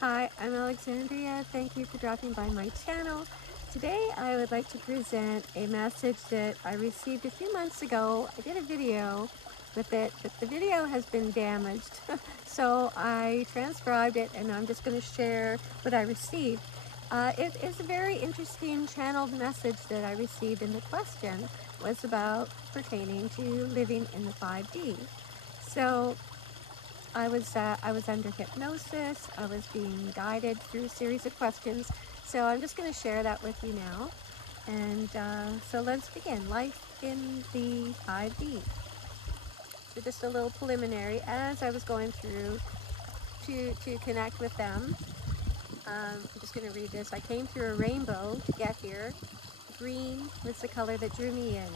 Hi, I'm Alexandria. Thank you for dropping by my channel. Today I would like to present a message that I received a few months ago. I did a video with it, but the video has been damaged. So I transcribed it and I'm just going to share what I received. It is a very interesting channeled message that I received, and the question was about pertaining to living in the 5D. So I was under hypnosis. I was being guided through a series of questions. So I'm just going to share that with you now. And so let's begin. Life in the 5D. So just a little preliminary as I was going through to connect with them. I'm just going to read this. I came through a rainbow to get here. Green was the color that drew me in.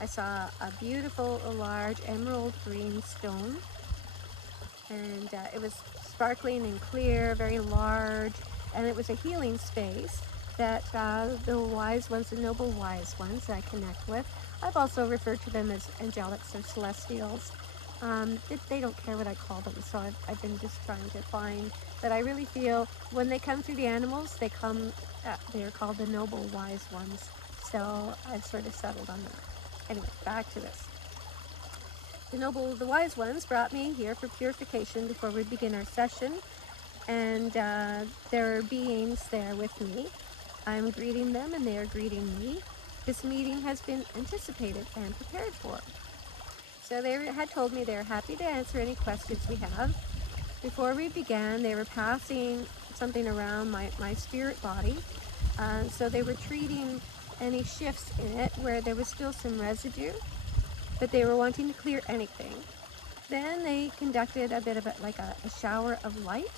I saw a beautiful, large emerald green stone, and it was sparkling and clear, very large, and it was a healing space that the wise ones, the noble wise ones that I connect with. I've also referred to them as angelics or celestials. They don't care what I call them, so I've been just trying to find that. I really feel when they come through the animals, they're called the noble wise ones. So I've sort of settled on that. Anyway, back to this. The wise ones brought me here for purification before we begin our session, and there are beings there with me. I'm greeting them and they are greeting me. This meeting has been anticipated and prepared for. So they had told me they're happy to answer any questions we have. Before we began, they were passing something around my spirit body. So they were treating any shifts in it where there was still some residue, but they were wanting to clear anything. Then they conducted a bit of a shower of light,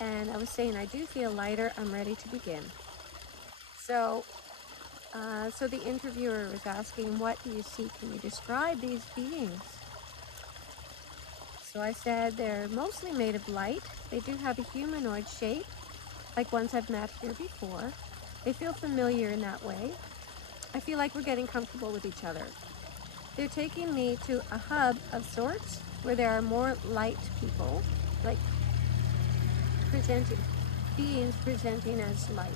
and I was saying, I do feel lighter, I'm ready to begin. So, so the interviewer was asking, what do you see? Can you describe these beings? So I said, they're mostly made of light. They do have a humanoid shape, like ones I've met here before. They feel familiar in that way. I feel like we're getting comfortable with each other. They're taking me to a hub of sorts where there are more light people, like presenting, beings presenting as light.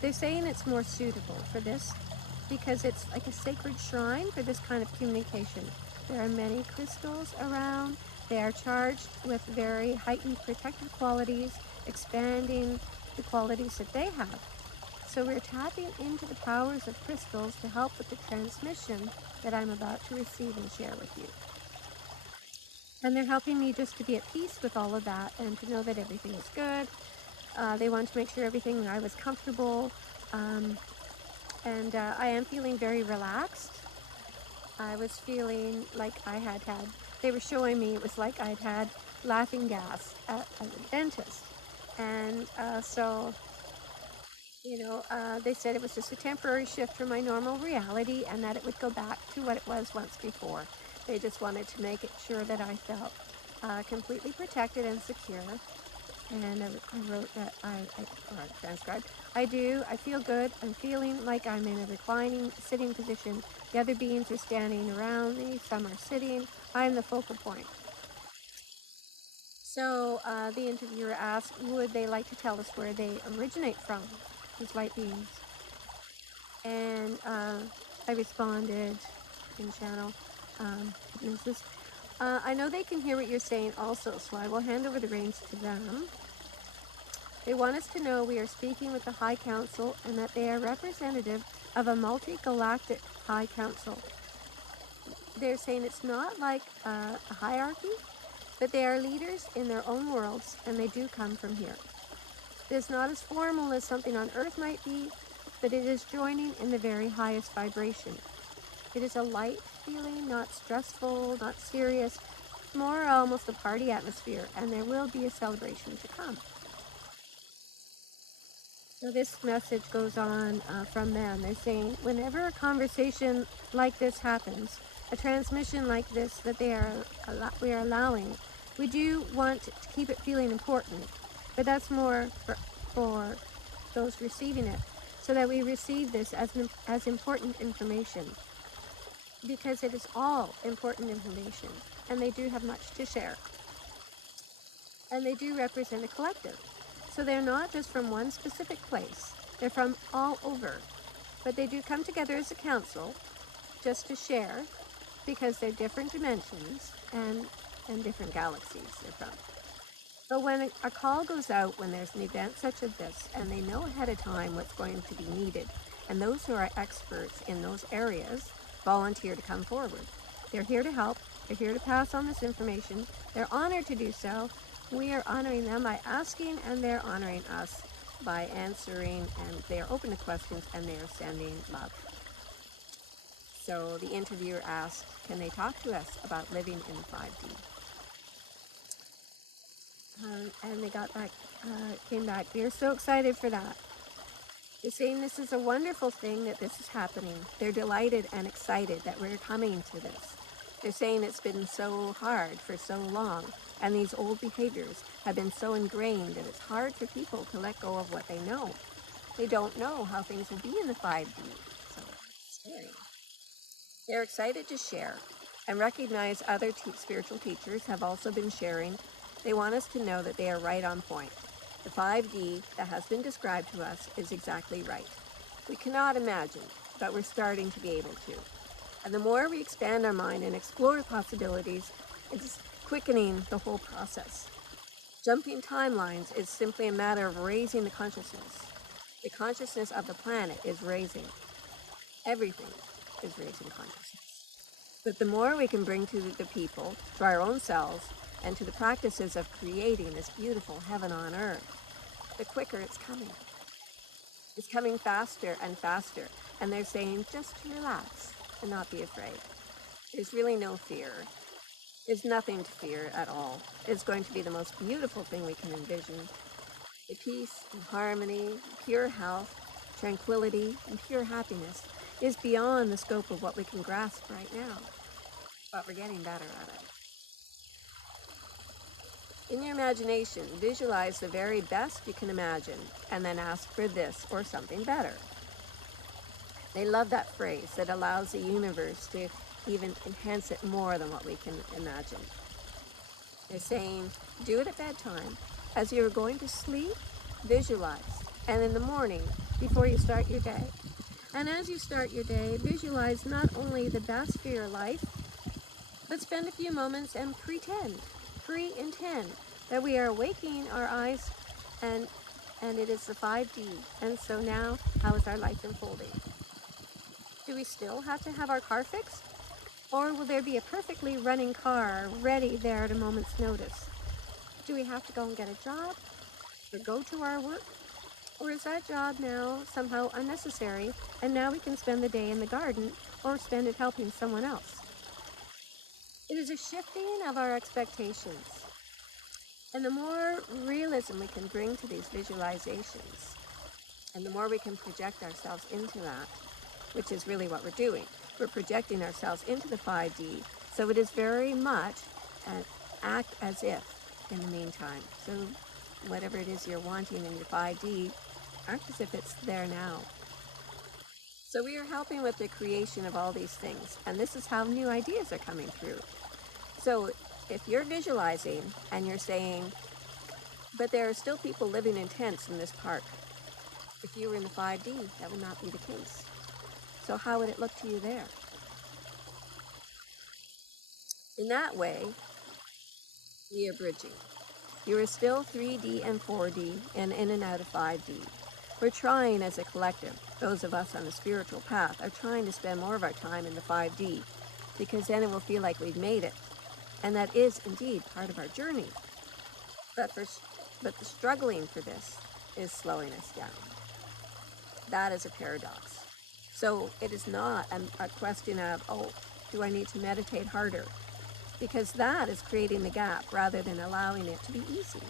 They're saying it's more suitable for this because it's like a sacred shrine for this kind of communication. There are many crystals around. They are charged with very heightened protective qualities, expanding the qualities that they have. So we're tapping into the powers of crystals to help with the transmission that I'm about to receive and share with you. And they're helping me just to be at peace with all of that and to know that everything is good. They want to make sure everything I was comfortable. And I am feeling very relaxed. I was feeling like they were showing me it was like I'd had laughing gas at a dentist. And they said it was just a temporary shift from my normal reality and that it would go back to what it was once before. They just wanted to make it sure that I felt completely protected and secure. And I wrote that or I transcribed. I feel good. I'm feeling like I'm in a reclining sitting position. The other beings are standing around me. Some are sitting. I'm the focal point. So the interviewer asked, would they like to tell us where they originate from, these light beings? And I responded in channel hypnosis. I know they can hear what you're saying also, so I will hand over the reins to them. They want us to know we are speaking with the High Council and that they are representative of a multi-galactic High Council. They're saying it's not like a hierarchy, but they are leaders in their own worlds, and they do come from here. It is not as formal as something on Earth might be, but it is joining in the very highest vibration. It is a light feeling, not stressful, not serious, more almost a party atmosphere, and there will be a celebration to come. So this message goes on from them. They're saying whenever a conversation like this happens, a transmission like this that we are allowing, we do want to keep it feeling important, but that's more for those receiving it, so that we receive this as important information, because it is all important information, and they do have much to share. and they do represent a collective. So they're not just from one specific place, they're from all over. But they do come together as a council just to share because they're different dimensions and different galaxies they're from. But when a call goes out when there's an event such as this, and they know ahead of time what's going to be needed, and those who are experts in those areas volunteer to come forward. They're here to help, they're here to pass on this information, they're honored to do so. We are honoring them by asking, and they're honoring us by answering, and they are open to questions, and they are sending love. So the interviewer asked, can they talk to us about living in the 5D? And they came back. They're so excited for that. They're saying this is a wonderful thing that this is happening. They're delighted and excited that we're coming to this. They're saying it's been so hard for so long, and these old behaviors have been so ingrained that it's hard for people to let go of what they know. They don't know how things will be in the 5D, so it's scary. They're excited to share and recognize other spiritual teachers have also been sharing. They want us to know that they are right on point. The 5D that has been described to us is exactly right. We cannot imagine, but we're starting to be able to. And the more we expand our mind and explore possibilities, it's quickening the whole process. Jumping timelines is simply a matter of raising the consciousness. The consciousness of the planet is raising. Everything is raising consciousness. But the more we can bring to the people, to our own selves, and to the practices of creating this beautiful heaven on earth, the quicker it's coming. It's coming faster and faster, and they're saying just to relax and not be afraid. There's really no fear. There's nothing to fear at all. It's going to be the most beautiful thing we can envision. The peace and harmony, pure health, tranquility, and pure happiness is beyond the scope of what we can grasp right now. But we're getting better at it. In your imagination, visualize the very best you can imagine, and then ask for this or something better. They love that phrase that allows the universe to even enhance it more than what we can imagine. They're saying, do it at bedtime. As you're going to sleep, visualize. And in the morning, before you start your day. And as you start your day, visualize not only the best for your life, but spend a few moments and pre-intend that we are awakening our eyes and it is the 5D. And so now, how is our life unfolding? Do we still have to have our car fixed? Or will there be a perfectly running car ready there at a moment's notice? Do we have to go and get a job or go to our work? Or is that job now somehow unnecessary and now we can spend the day in the garden or spend it helping someone else? It is a shifting of our expectations. And the more realism we can bring to these visualizations, and the more we can project ourselves into that, which is really what we're doing. We're projecting ourselves into the 5D, so it is very much an act as if in the meantime. So whatever it is you're wanting in your 5D, act as if it's there now. So we are helping with the creation of all these things, and this is how new ideas are coming through. So if you're visualizing and you're saying, but there are still people living in tents in this park, if you were in the 5D, that would not be the case. So how would it look to you there? In that way, we are bridging. You are still 3D and 4D and in and out of 5D. We're trying as a collective, those of us on the spiritual path are trying to spend more of our time in the 5D because then it will feel like we've made it. And that is indeed part of our journey. But the struggling for this is slowing us down. That is a paradox. So it is not a question of, oh, do I need to meditate harder? Because that is creating the gap rather than allowing it to be easy.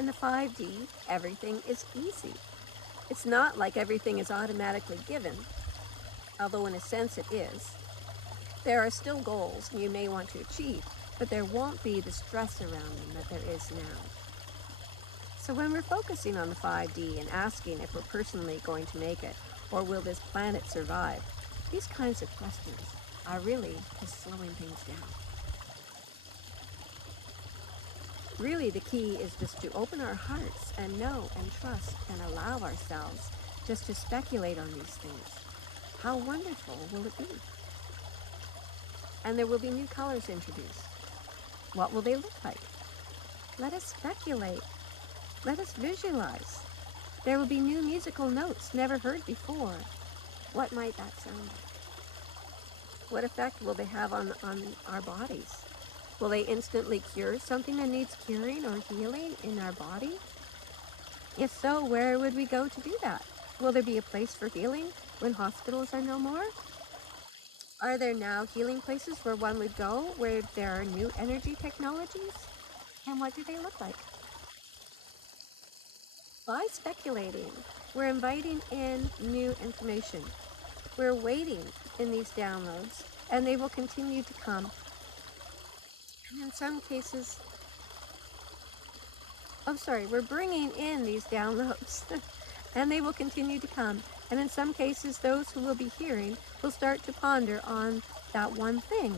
In the 5D, everything is easy. It's not like everything is automatically given, although in a sense it is. There are still goals you may want to achieve, but there won't be the stress around them that there is now. So when we're focusing on the 5D and asking if we're personally going to make it, or will this planet survive, these kinds of questions are really just slowing things down. Really, the key is just to open our hearts and know and trust and allow ourselves just to speculate on these things. How wonderful will it be? And there will be new colors introduced. What will they look like? Let us speculate. Let us visualize. There will be new musical notes never heard before. What might that sound like? What effect will they have on our bodies? Will they instantly cure something that needs curing or healing in our body? If so, where would we go to do that? Will there be a place for healing when hospitals are no more? Are there now healing places where one would go where there are new energy technologies? And what do they look like? By speculating, we're inviting in new information. We're waiting in these downloads, and they will continue to come. And in some cases, we're bringing in these downloads, and they will continue to come. And in some cases, those who will be hearing will start to ponder on that one thing.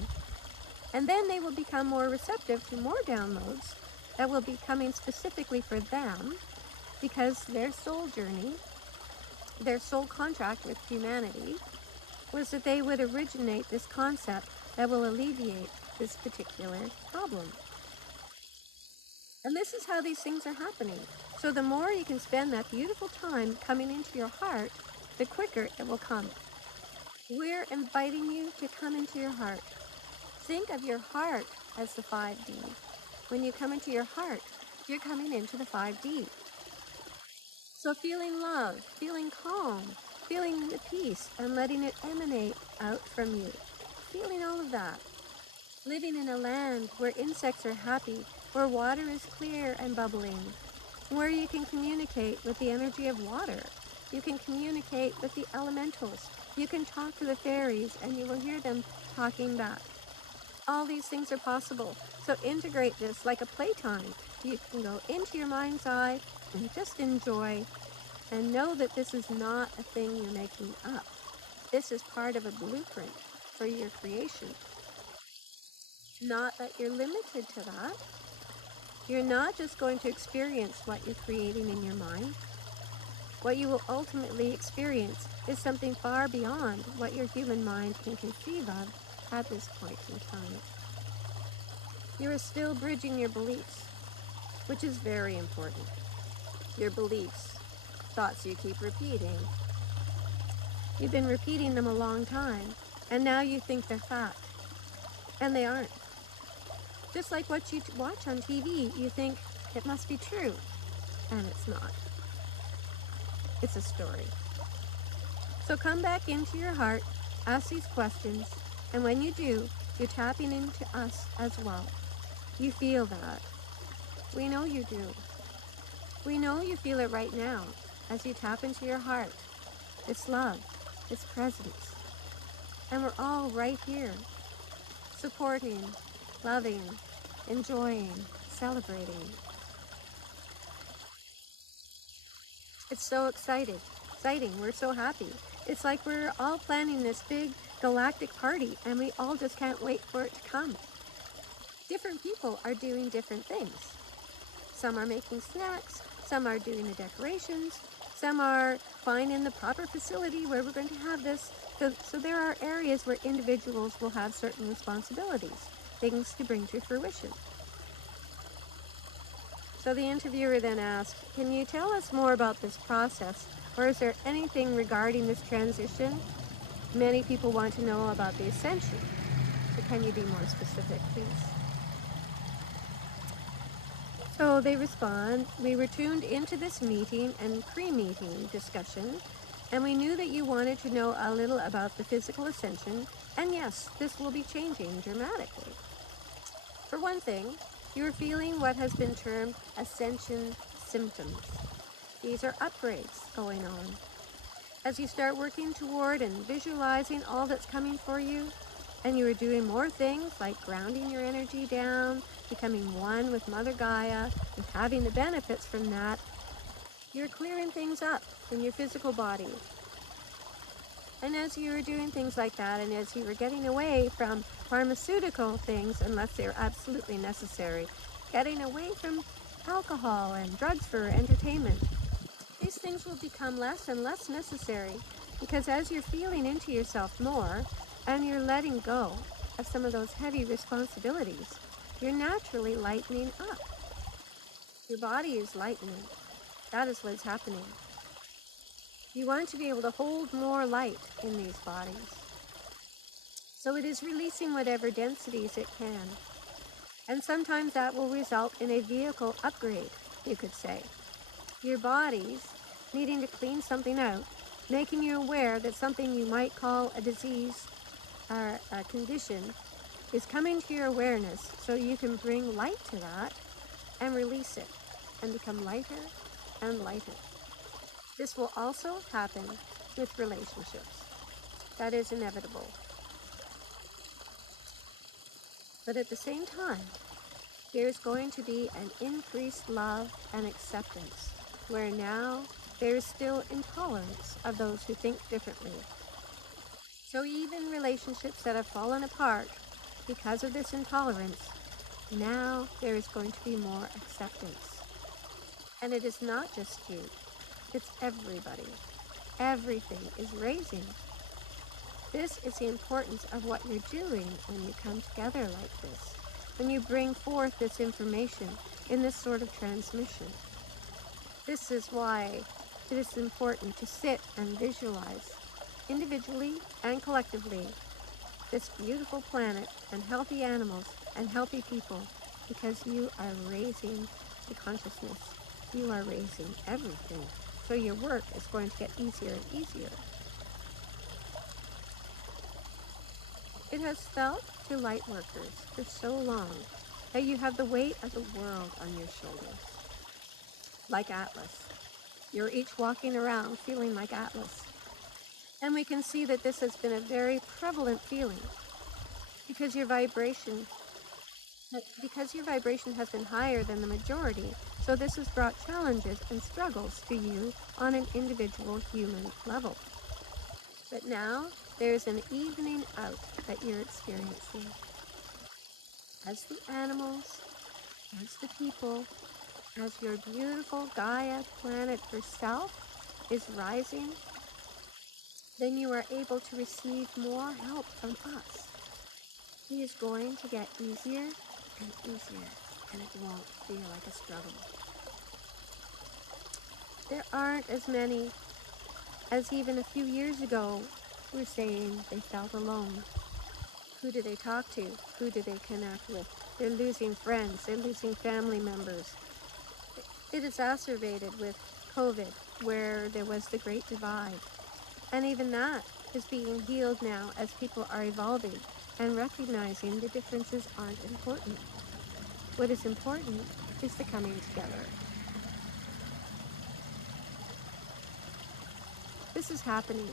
And then they will become more receptive to more downloads that will be coming specifically for them, because their soul journey, their soul contract with humanity, was that they would originate this concept that will alleviate this particular problem. And this is how these things are happening. So the more you can spend that beautiful time coming into your heart, the quicker it will come. We're inviting you to come into your heart. Think of your heart as the 5D. When you come into your heart, you're coming into the 5D. So feeling love, feeling calm, feeling the peace, and letting it emanate out from you. Feeling all of that. Living in a land where insects are happy, where water is clear and bubbling, where you can communicate with the energy of water. You can communicate with the elementals. You can talk to the fairies and you will hear them talking back. All these things are possible. So integrate this like a playtime. You can go into your mind's eye and just enjoy and know that this is not a thing you're making up. This is part of a blueprint for your creation. Not that you're limited to that. You're not just going to experience what you're creating in your mind. What you will ultimately experience is something far beyond what your human mind can conceive of at this point in time. You are still bridging your beliefs, which is very important. Your beliefs, thoughts you keep repeating. You've been repeating them a long time, and now you think they're fact, and they aren't. Just like what you watch on TV, you think it must be true, and it's not. It's a story. So come back into your heart, ask these questions, and when you do, you're tapping into us as well. You feel that. We know you do. We know you feel it right now as you tap into your heart. It's love, it's presence. And we're all right here, supporting, loving, enjoying, celebrating. It's so exciting. We're so happy. It's like we're all planning this big galactic party and we all just can't wait for it to come. Different people are doing different things. Some are making snacks, some are doing the decorations, some are finding the proper facility where we're going to have this. So there are areas where individuals will have certain responsibilities, things to bring to fruition. So the interviewer then asked, can you tell us more about this process, or is there anything regarding this transition? Many people want to know about the ascension. So can you be more specific, please? So they respond, we were tuned into this meeting and pre-meeting discussion, and we knew that you wanted to know a little about the physical ascension, and yes, this will be changing dramatically. For one thing, you are feeling what has been termed ascension symptoms. These are upgrades going on. As you start working toward and visualizing all that's coming for you, and you are doing more things like grounding your energy down, becoming one with Mother Gaia, and having the benefits from that, you're clearing things up in your physical body. And as you were doing things like that, and as you were getting away from pharmaceutical things, unless they're absolutely necessary, getting away from alcohol and drugs for entertainment. These things will become less and less necessary because as you're feeling into yourself more and you're letting go of some of those heavy responsibilities, you're naturally lightening up. Your body is lightening. That is what is happening. You want to be able to hold more light in these bodies. So it is releasing whatever densities it can. And sometimes that will result in a vehicle upgrade, you could say. Your body's needing to clean something out, making you aware that something you might call a disease or a condition is coming to your awareness so you can bring light to that and release it and become lighter and lighter. This will also happen with relationships. That is inevitable. But at the same time, there's going to be an increased love and acceptance, where now there is still intolerance of those who think differently. So even relationships that have fallen apart because of this intolerance, now there is going to be more acceptance. And it is not just you, it's everybody. Everything is raising. This is the importance of what you're doing when you come together like this, when you bring forth this information in this sort of transmission. This is why it is important to sit and visualize, individually and collectively, this beautiful planet and healthy animals and healthy people, because you are raising the consciousness. You are raising everything. So your work is going to get easier and easier. It has felt to light workers for so long that you have the weight of the world on your shoulders. Like Atlas. You're each walking around feeling like Atlas. And we can see that this has been a very prevalent feeling because your vibration has been higher than the majority. So this has brought challenges and struggles to you on an individual human level. But now there's an evening out that you're experiencing. As the animals, as the people, as your beautiful Gaia planet herself is rising, then you are able to receive more help from us. It is going to get easier and easier, and it won't feel like a struggle. There aren't as many as even a few years ago were saying they felt alone. Who do they talk to? Who do they connect with? They're losing friends, they're losing family members. It exacerbated with COVID, where there was the Great Divide. And even that is being healed now as people are evolving and recognizing the differences aren't important. What is important is the coming together. This is happening.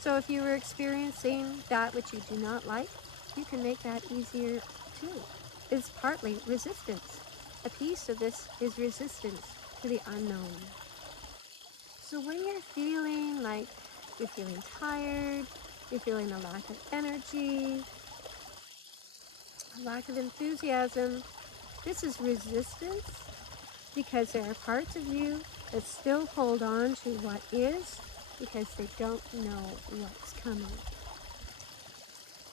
So if you are experiencing that which you do not like, you can make that easier too. It's partly resistance. A piece of this is resistance to the unknown. So when you're feeling like you're feeling tired, you're feeling a lack of energy, a lack of enthusiasm, this is resistance because there are parts of you that still hold on to what is because they don't know what's coming.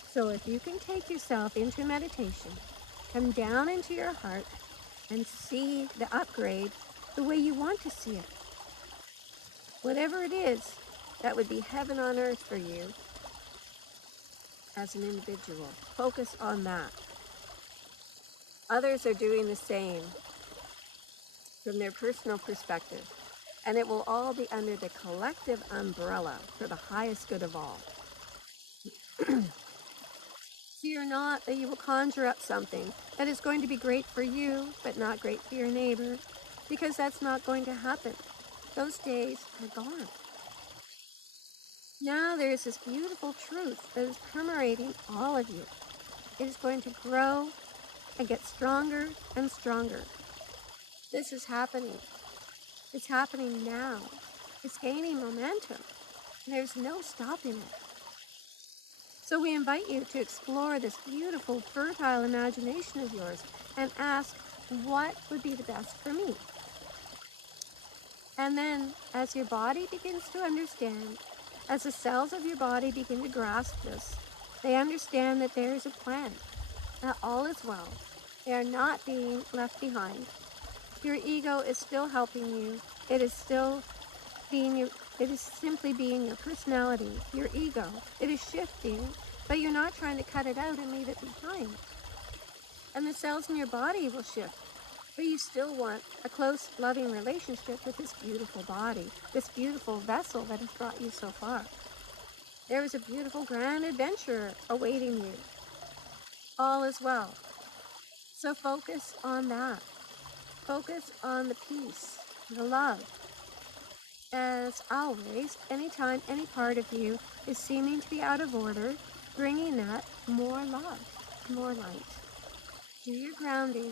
So if you can take yourself into meditation, come down into your heart and see the upgrade the way you want to see it. Whatever it is, that would be heaven on earth for you as an individual. Focus on that. Others are doing the same from their personal perspective, and it will all be under the collective umbrella for the highest good of all. Fear not that you will conjure up something that is going to be great for you, but not great for your neighbor, because that's not going to happen. Those days are gone. Now there is this beautiful truth that is permeating all of you. It is going to grow and get stronger and stronger. This is happening. It's happening now. It's gaining momentum. There's no stopping it. So we invite you to explore this beautiful, fertile imagination of yours and ask, what would be the best for me? And then, as your body begins to understand, as the cells of your body begin to grasp this, they understand that there is a plan, that all is well. They are not being left behind. Your ego is still helping you. It is still being your, it is simply being your personality, your ego. It is shifting, but you're not trying to cut it out and leave it behind. And the cells in your body will shift, but you still want a close, loving relationship with this beautiful body, this beautiful vessel that has brought you so far. There is a beautiful, grand adventure awaiting you. All is well. So focus on that. Focus on the peace, the love. As always, anytime any part of you is seeming to be out of order, bringing that more love, more light. Do your grounding,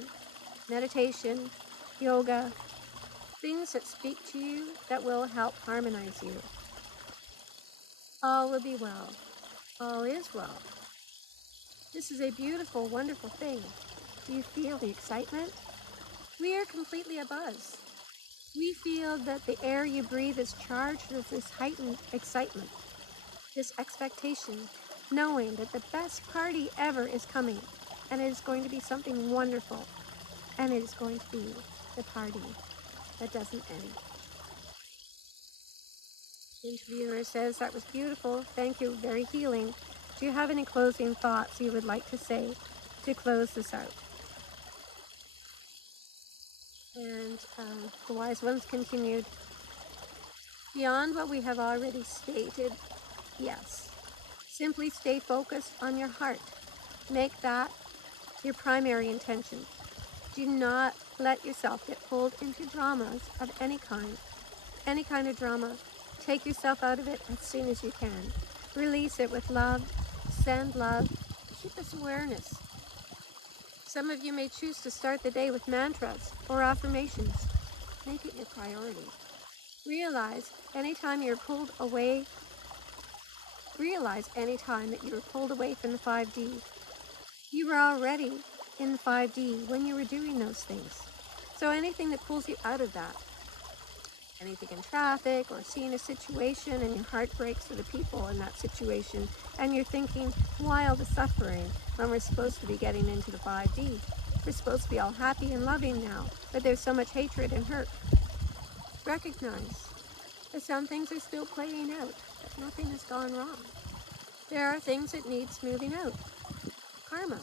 meditation, yoga, things that speak to you that will help harmonize you. All will be well. All is well. This is a beautiful, wonderful thing. Do you feel the excitement? We are completely abuzz. We feel that the air you breathe is charged with this heightened excitement, this expectation, knowing that the best party ever is coming, and it is going to be something wonderful, and it is going to be the party that doesn't end. The interviewer says, that was beautiful. Thank you, very healing. Do you have any closing thoughts you would like to say to close this out? And the wise ones continued, beyond what we have already stated, yes. Simply stay focused on your heart. Make that your primary intention. Do not let yourself get pulled into dramas of any kind of drama. Take yourself out of it as soon as you can. Release it with love. Send love. Keep this awareness. Some of you may choose to start the day with mantras or affirmations. Make it your priority. Realize anytime that you're pulled away from the 5D, you were already in 5D when you were doing those things. So anything that pulls you out of that, anything in traffic or seeing a situation and your heart breaks for the people in that situation, and you're thinking, why all the suffering when we're supposed to be getting into the 5D? We're supposed to be all happy and loving now, but there's so much hatred and hurt. Recognize that some things are still playing out, but nothing has gone wrong. There are things that need smoothing out. Karma.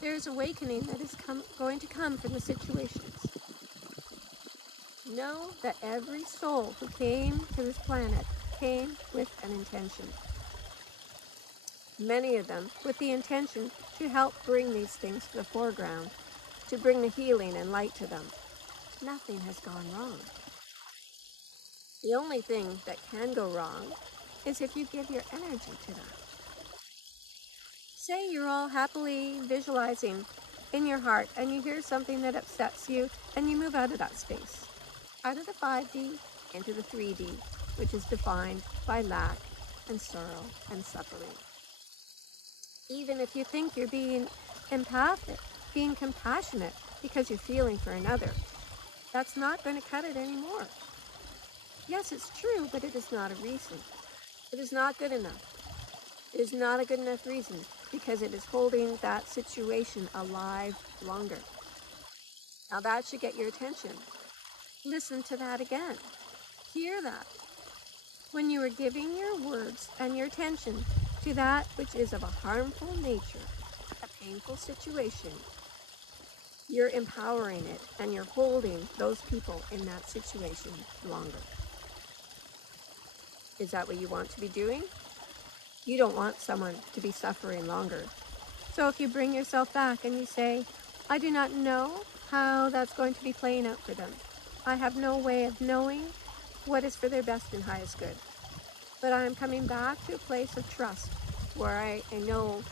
There is awakening that is going to come from the situations. Know that every soul who came to this planet came with an intention. Many of them with the intention to help bring these things to the foreground, to bring the healing and light to them. Nothing has gone wrong. The only thing that can go wrong is if you give your energy to that. Say you're all happily visualizing in your heart and you hear something that upsets you and you move out of that space, out of the 5D into the 3D, which is defined by lack and sorrow and suffering. Even if you think you're being empathic, being compassionate because you're feeling for another, that's not going to cut it anymore. Yes, it's true, but it is not a reason. It is not good enough. It is not a good enough reason because it is holding that situation alive longer. Now that should get your attention. Listen to that again. Hear that. When you are giving your words and your attention to that which is of a harmful nature, a painful situation, you're empowering it and you're holding those people in that situation longer. Is that what you want to be doing? You don't want someone to be suffering longer. So if you bring yourself back and you say, I do not know how that's going to be playing out for them. I have no way of knowing what is for their best and highest good. But I am coming back to a place of trust where I know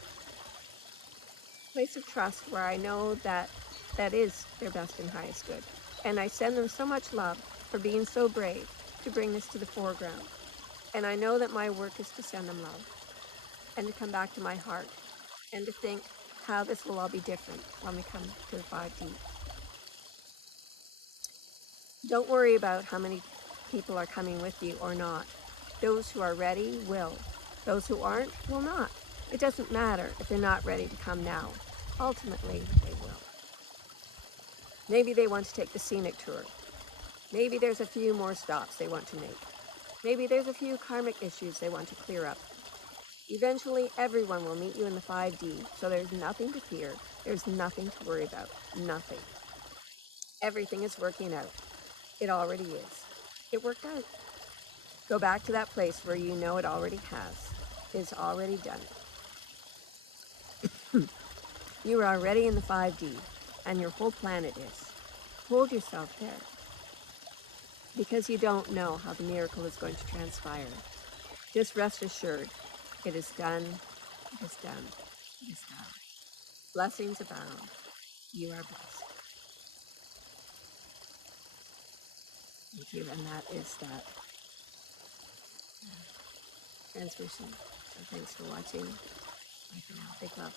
that that is their best and highest good. And I send them so much love for being so brave to bring this to the foreground. And I know that my work is to send them love. and to come back to my heart and to think how this will all be different when we come to the 5D. Don't worry about how many people are coming with you or not. Those who are ready will. Those who aren't will not. It doesn't matter if they're not ready to come now. Ultimately, they will. Maybe they want to take the scenic tour. Maybe there's a few more stops they want to make. Maybe there's a few karmic issues they want to clear up. Eventually, everyone will meet you in the 5D, so there's nothing to fear. There's nothing to worry about. Nothing. Everything is working out. It already is. It worked out. Go back to that place where you know it already has. It's already done. You are already in the 5D, and your whole planet is. Hold yourself there, because you don't know how the miracle is going to transpire. Just rest assured, it is done, it is done, it is done. Blessings abound. You are blessed. Thank you, and that is that transmission. So thanks for watching. Bye for now. Big love.